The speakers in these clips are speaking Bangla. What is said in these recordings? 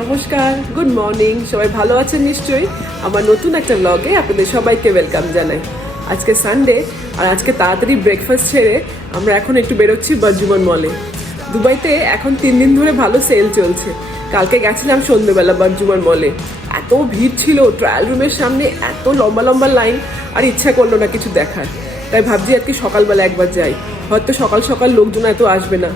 নমস্কার গুড মর্নিং সবাই ভালো আছেন নিশ্চয়ই? আমার নতুন একটা ব্লগে আপনাদের সবাইকে ওয়েলকাম জানাই। আজকে সানডে আর আজকে তাড়াতাড়ি ব্রেকফাস্ট ছেড়ে আমরা এখন একটু বেরোচ্ছি বর্জুমন মলে দুবাইতে এখন তিন দিন ধরে ভালো সেল চলছে। কালকে গেছিলাম সন্ধ্যেবেলা বর্জুমন মলে এত ভিড় ছিল ট্রায়াল রুমের সামনে এত লম্বা লম্বা লাইন আর ইচ্ছা করল না কিছু দেখার। তাই ভাবছি আজকে সকালবেলা একবার যাই। হয়তো সকাল সকাল লোকজন এত আসবে না,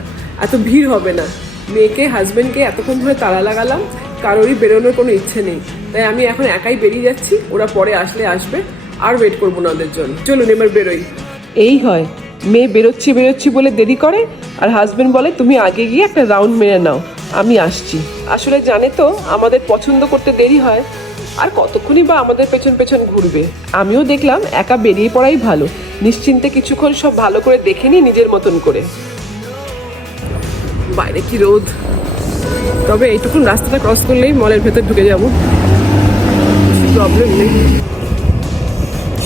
এত ভিড় হবে না। মেয়েকে হাজব্যান্ডকে এতক্ষণ ধরে তালা লাগালাম, কারোরই বেরোনোর কোনো ইচ্ছে নেই। তাই আমি এখন একাই বেরিয়ে যাচ্ছি, ওরা পরে আসলে আসবে, আর ওয়েট করব না ওদের জন্য। চলুন এবার বেরোই। এই হয়, মেয়ে বেরোচ্ছি বেরোচ্ছি বলে দেরি করে, আর হাজবেন্ড বলে, তুমি আগে গিয়ে একটা রাউন্ড মেরে নাও, আমি আসছি। আসলে জানে তো, আমাদের পছন্দ করতে দেরি হয়, আর কতক্ষণই বা আমাদের পেছন পেছন ঘুরবে। আমিও দেখলাম, একা বেরিয়ে পড়াই ভালো। নিশ্চিন্তে কিছুক্ষণ সব ভালো করে দেখে নিই নিজের মতন করে। বাইরে কি রোদ? তবে এইটুকুন রাস্তাটা ক্রস করলেই মলের ভেতর ঢুকে যাব। প্রবলেম নেই।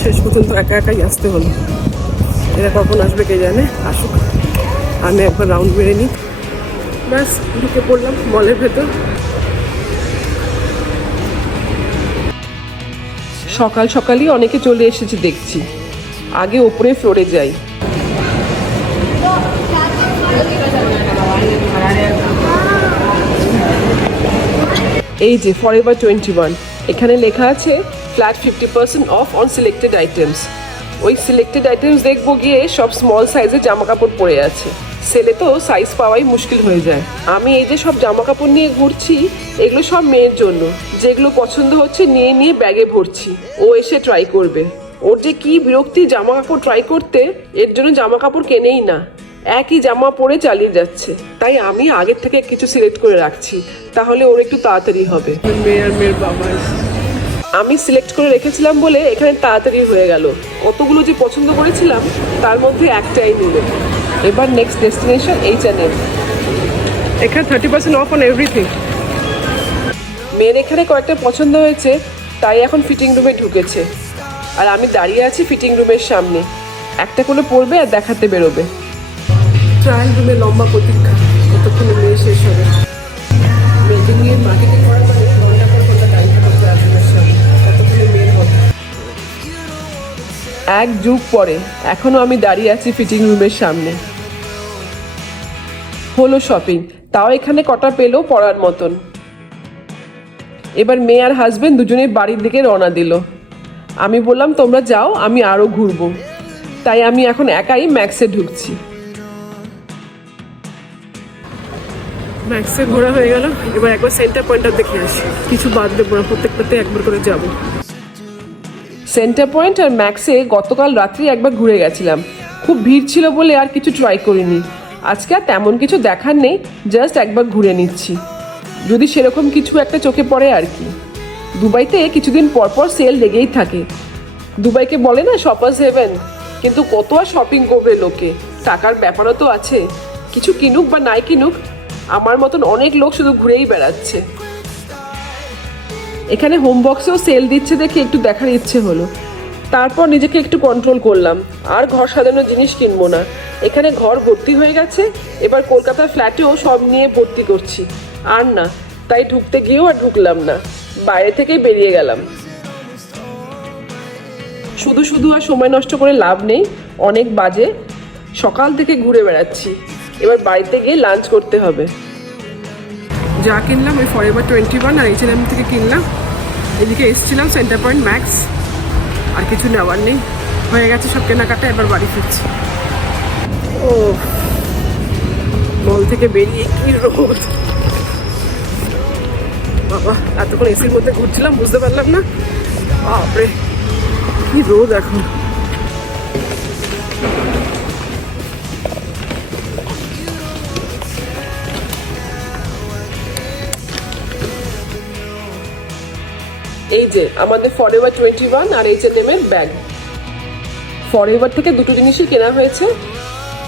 শেষ পর্যন্ত একা একাই আসতে হলো। এরা কখন আসবে কে জানে? আসুক। আমি একবার রাউন্ড মেরে নিই। ব্যাস, ঢুকে পড়লাম মলের ভেতর। সকাল সকালই অনেকে চলে এসেছে দেখছি। আগে ওপরে ফ্লোরে যাই। এই যে ফর এভার টোয়েন্টি ওয়ান এখানে লেখা আছে flat fifty percent off on selected items ওই সিলেক্টেড আইটেমস দেখব গিয়ে সব স্মল সাইজের জামা কাপড় পরে আছে। সেলে তো সাইজ পাওয়াই মুশকিল হয়ে যায়। আমি এই যে সব জামা কাপড় নিয়ে ঘুরছি, এগুলো সব মেয়ের জন্য। যেগুলো পছন্দ হচ্ছে নিয়ে নিয়ে ব্যাগে ভরছি। ও এসে ট্রাই করবে। ওর যে কি বিরক্তি জামা কাপড় ট্রাই করতে, এর জন্য জামা কাপড় কেনেই না। একই জামা পরে চালিয়ে যাচ্ছে। তাই আমি আগের থেকে কিছু সিলেক্ট করে রাখছি। তাহলে ওর একটু তাড়াতাড়ি হবে। মেয়ের মেয়ের বাবা আমি সিলেক্ট করে রেখেছিলাম বলে এখানে তাড়াতাড়ি হয়ে গেল। কতগুলো যে পছন্দ করেছিলাম তার মধ্যে একটাই নিল। এবার next destination H and M এখানে thirty percent off on everything মেয়ের এখানে কয়েকটা পছন্দ হয়েছে তাই এখন ফিটিং রুমে ঢুকেছে। আর আমি দাঁড়িয়ে আছি ফিটিং রুমের সামনে। একটা করে পড়বে আর দেখাতে বেরোবে। ট্রায়াল রুমে লম্বা প্রতীক্ষা। কতক্ষণে মেয়ে শেষ হবে। মেয়েকে নিয়ে করার ঘণ্টা পর ঘণ্টা মেয়ের হবে এক যুগ পরে, এখনও আমি দাঁড়িয়ে আছি ফিটিং রুমের সামনে। হলো শপিং তাও এখানে কটা পেল পড়ার মতন। এবার মেয়ে আর হাজবেন্ড দুজনে বাড়ির দিকে রওনা দিল। আমি বললাম, তোমরা যাও, আমি আরও ঘুরবো। তাই আমি এখন একাই ম্যাক্সে ঢুকছি। ম্যাক্সে ঘোরা হয়ে গেল। এবার একবার সেন্টার পয়েন্টটা দেখে আসি। কিছু বাদ দেবো না প্রত্যেকটাতে একবার করে যাব। সেন্টার পয়েন্ট আর ম্যাক্সে গতকাল রাত্রি একবার ঘুরে গেছিলাম। খুব ভিড় ছিল বলে আর কিছু ট্রাই করিনি। আজকে আর তেমন কিছু দেখার নেই জাস্ট একবার ঘুরে নিচ্ছি। যদি সেরকম কিছু একটা চোখে পড়ে আর কি। দুবাইতে কিছুদিন পর পর সেল লেগেই থাকে। দুবাইকে বলে না শপার্স হেভেন কিন্তু কত আর শপিং করবে লোকে? টাকার ব্যাপারও তো আছে। কিছু কিনুক বা নাই কিনুক আমার মতন অনেক লোক শুধু ঘুরেই বেড়াচ্ছে। এখানে হোম বক্সেও সেল দিচ্ছে দেখে একটু দেখার ইচ্ছে হলো। তারপর নিজেকে একটু কন্ট্রোল করলাম। আর ঘর সাজানোর জিনিস কিনবো না। এখানে ঘর ভর্তি হয়ে গেছে, এবার কলকাতার ফ্ল্যাটেও সব নিয়ে ভর্তি করছি। আর না, তাই ঢুকতে গিয়েও আর ঢুকলাম না। বাইরে থেকেই বেরিয়ে গেলাম। শুধু শুধু আর সময় নষ্ট করে লাভ নেই, অনেক বাজে। সকাল থেকে ঘুরে বেড়াচ্ছি। এবার বাড়িতে গিয়ে লাঞ্চ করতে হবে। যা কিনলাম, ওই ফর এভার টোয়েন্টি ওয়ান আর এইচ থেকে কিনলাম। এদিকে এসেছিলাম সেন্টার পয়েন্ট ম্যাক্স আর কিছু নেওয়ার নেই। হয়ে গেছে সব কেনাকাটা, এবার বাড়ি ফিরছি। ও মল থেকে বেরিয়ে কি রোদ। বাবা, এতক্ষণ এসির মধ্যে ঘুরছিলাম, বুঝতে পারলাম না। বাপরে, কি রোদ এখন। যে আমাদের ফরএভার টোয়েন্টি ওয়ান আর এইচ এন এম এর ব্যাগ ফরএভার থেকে দুটো জিনিসই কেনা হয়েছে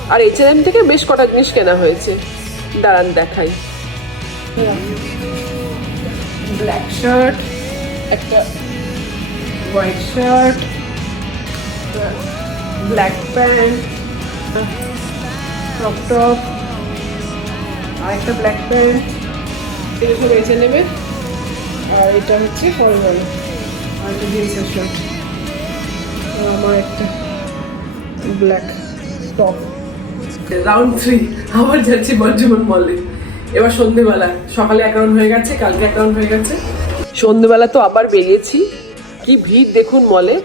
আর এইচ এন এম থেকে বেশ কটা জিনিস কেনা হয়েছে। দাঁড়ান দেখাই। ব্ল্যাক শার্ট একটা white shirt black pant crop top আর একটা ব্ল্যাক প্যান্ট এটা সব বেছে নেবে আর এটা হচ্ছে ফরমাল আর এটা জিন্সের শার্ট আমার একটা ব্ল্যাক টপ রাউন্ড থ্রি আবার যাচ্ছি বর্জমান মলে এবার সন্ধেবেলা। সকালে রাউন্ড হয়ে গেছে, কালকে রাউন্ড হয়ে গেছে। সন্ধেবেলা তো আবার বেরিয়েছি। কি ভিড় দেখুন মলে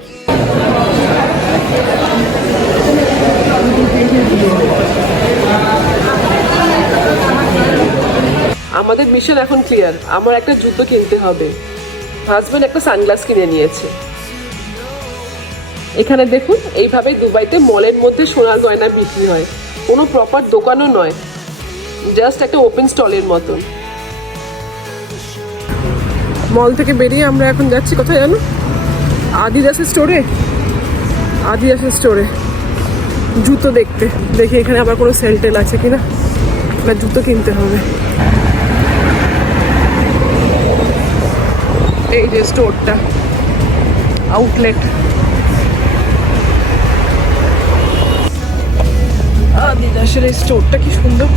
আমাদের মিশন এখন ক্লিয়ার আমার একটা জুতো কিনতে হবে। হাজব্যান্ড একটা সানগ্লাস কিনে নিয়েছে। এখানে দেখুন এইভাবে দুবাইতে মলের মধ্যে সোনার গয়না বিক্রি হয়। কোনো প্রপার দোকানও নয়। জাস্ট একটা ওপেন স্টলের মতন। মল থেকে বেরিয়ে আমরা এখন যাচ্ছি কোথায় জানো? আদিদাসের স্টোরে আদিদাসের স্টোরে জুতো দেখতে। দেখি এখানে আবার কোনো সেল টেল আছে কিনা। না জুতো কিনতে হবে। এই যে স্টোরটা আউটলেট আদিদাসের এই স্টোরটা কি সুন্দর।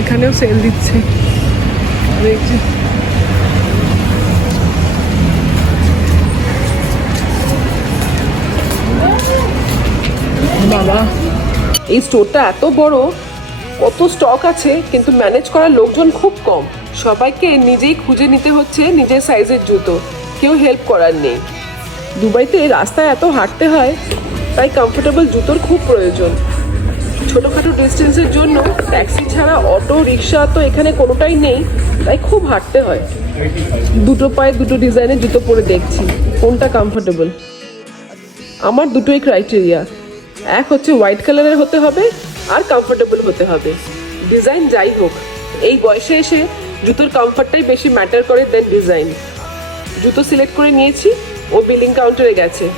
এখানেও সেল দিচ্ছে। দেখছি এই স্টোরটা এত বড়, কত স্টক আছে, কিন্তু ম্যানেজ করার লোকজন খুব কম। সবাইকে নিজেই খুঁজে নিতে হচ্ছে নিজের সাইজের জুতো। কেউ হেল্প করার নেই। দুবাইতে রাস্তায় এত হাঁটতে হয়, তাই কমফোর্টেবল জুতোর খুব প্রয়োজন। ছোটোখাটো ডিস্টেন্সের জন্য ট্যাক্সি ছাড়া অটো রিক্সা তো এখানে কোনোটাই নেই, তাই খুব হাঁটতে হয়। দুটো পায়ে দুটো ডিজাইনের জুতো পরে দেখছি, কোনটা কমফোর্টেবল আমার দুটোই ক্রাইটেরিয়া এক হচ্ছে হোয়াইট কালারের হতে হবে আর কমফোর্টেবল হতে হবে। ডিজাইন যাই হোক, এই বয়সে এসে জুতোর কমফর্টটাই বেশি ম্যাটার করে দেন ডিজাইন জুতো সিলেক্ট করে নিয়েছি, ও বিলিং কাউন্টারে গেছে।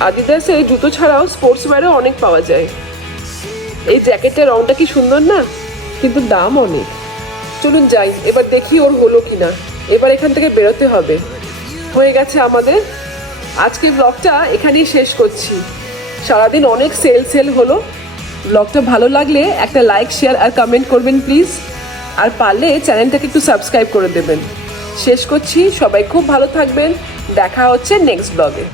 আদিদাসে জুতো ছাড়াও স্পোর্টস ওয়্যারও অনেক পাওয়া যায়। এই জ্যাকেটের রংটা কি সুন্দর না? কিন্তু দাম অনেক। চলুন যাই, এবার দেখি ওর হলো কিনা। এবার এখান থেকে বেরোতে হবে। হয়ে গেছে আমাদের। আজকে ব্লগটা এখানেই শেষ করছি। সারাদিন অনেক সেল সেল হলো। ব্লগটা ভালো লাগলে একটা লাইক, শেয়ার আর কমেন্ট করবেন প্লিজ আর পারলে চ্যানেলটাকে একটু সাবস্ক্রাইব করে দেবেন। শেষ করছি, সবাই খুব ভালো থাকবেন। দেখা হচ্ছে নেক্সট ব্লগে